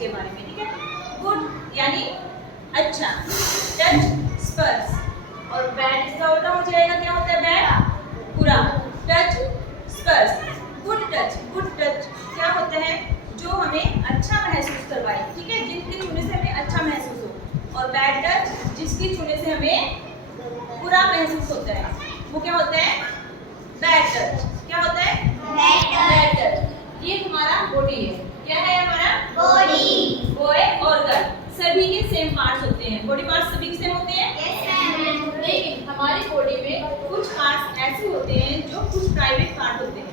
के बारे में, ठीक है। गुड यानी अच्छा, टच स्पर्श, और बैड इसका उल्टा हो जाएगा, क्या होता है बैड बुरा। टच स्पर्श, गुड टच क्या होता है जो हमें अच्छा महसूस करवाए, ठीक है, जिनके छूने से हमें अच्छा महसूस हो। और बैड टच जिसके छूने से हमें बुरा महसूस होता है, वो क्या होता है बैड टच। क्या होता है बैड टच। ये हमारा बॉडी है, क्या है हमारा बॉडी। बॉय और गर्ल सभी के सेम पार्ट्स होते हैं, बॉडी पार्ट्स सभी के सेम होते हैं। लेकिन हमारी बॉडी में कुछ पार्ट्स ऐसे होते हैं जो कुछ प्राइवेट पार्ट होते हैं,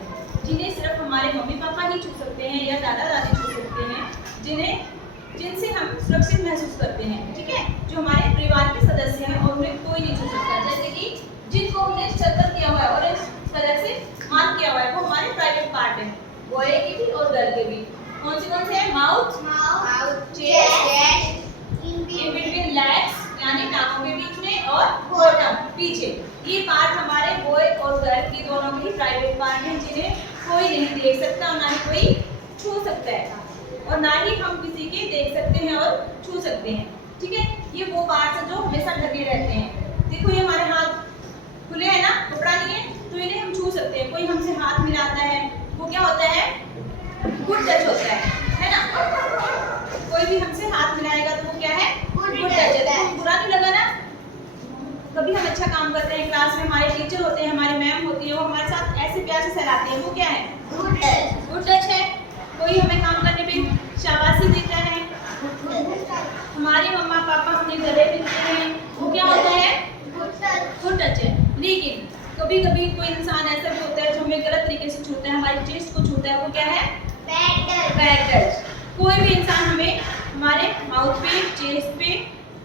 जिन्हें सिर्फ हमारे मम्मी पापा ही छू सकते हैं या दादा दादी छू सकते हैं, जिनसे हम सुरक्षित महसूस करते हैं, ठीक है, जो हमारे परिवार के सदस्य हैं और उन्हें कोई नहीं छू सकता। जैसे कि जिनको हमने सर्कल किया हुआ है और इस कलर से मार्क किया हुआ है, वो हमारे प्राइवेट पार्ट है, बॉय के भी और गर्ल के भी। कौन से हैं mouth, chest, in between legs यानी टांगों के बीच में, और बॉटम पीछे। ये पार्ट हमारे बॉय और गर्ल की दोनों के प्राइवेट पार्ट हैं, जिन्हें कोई नहीं देख सकता और ना ही कोई छू सकता है, और ना ही हम किसी के देख सकते हैं और छू सकते हैं, ठीक है। ये वो पार्ट्स हैं जो हमेशा ढके रहते हैं। देखो ये हमारे हाथ खुले हैं ना, कपड़ा नहीं है, तो इन्हें हम छू सकते हैं। कोई हमसे हाथ मिलाता है, वो क्या होता है गुड टच होता है ना। कोई भी हमसे हाथ मिलाएगा तो वो क्या है गुड टच है, बुरा नहीं लगा ना। कभी हम अच्छा काम करते हैं, क्लास में हमारे टीचर होते हैं, हमारी मैम होती है, वो हमारे साथ ऐसे प्यार से सहलाते हैं, वो क्या है गुड टच है। कोई हमें काम करने पे शाबाशी देता है, हमारे मम्मा पापा अपने गले मिलते हैं, वो क्या होता है गुड टच है। लेकिन कभी कभी कोई इंसान ऐसा भी होता है जो हमें गलत तरीके से छूता है, हमारी चेस्ट को छूता है, वो क्या है बैड टच। कोई भी इंसान हमें हमारे माउथ पे, चेस्ट पे,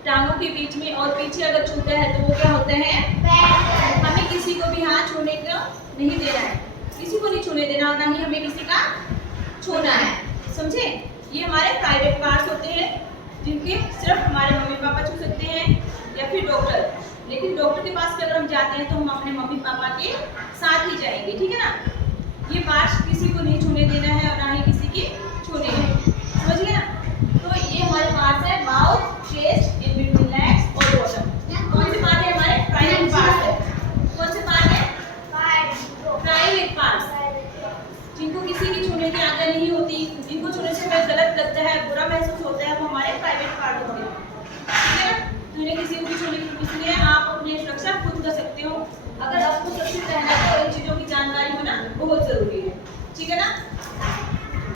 टांगों के बीच में और पीछे अगर छूता है तो वो क्या होता है हमें किसी को भी हाथ छूने का नहीं देना है, किसी को नहीं छूने देना, और ना ही हमें किसी का छूना है, समझे। ये हमारे प्राइवेट पार्ट्स होते हैं, जिनके सिर्फ हमारे मम्मी पापा छू सकते हैं या फिर डॉक्टर। लेकिन डॉक्टर के पास भी अगर हम जाते हैं तो हम अपने मम्मी पापा के साथ ही जाएंगे, ठीक है ना। ये पार्ट्स किसी को नहीं छूने देना है और ना ही किसी की छूने हैं, समझ गए ना। तो ये हमारे पार्ट्स है mouth, chest, in between legs और बॉटम। कौन से पार्ट है हमारे प्राइवेट पार्ट्स है। कौन से पार्ट है प्राइवेट पार्ट्स, जिनको किसी की छूने की आदत नहीं होती, जिनको छूने से हमें गलत लगता है, बुरा महसूस होता है, वो हमारे प्राइवेट पार्ट होते हैं, ठीक है ना। तो इन्हें किसी को भी छूने की जरूरत नहीं है, आप अपनी सुरक्षा खुद कर सकते हो। अगर आपको सुरक्षित रहना है तो इन चीज़ों की जानकारी होना बहुत जरूरी है, ठीक है ना।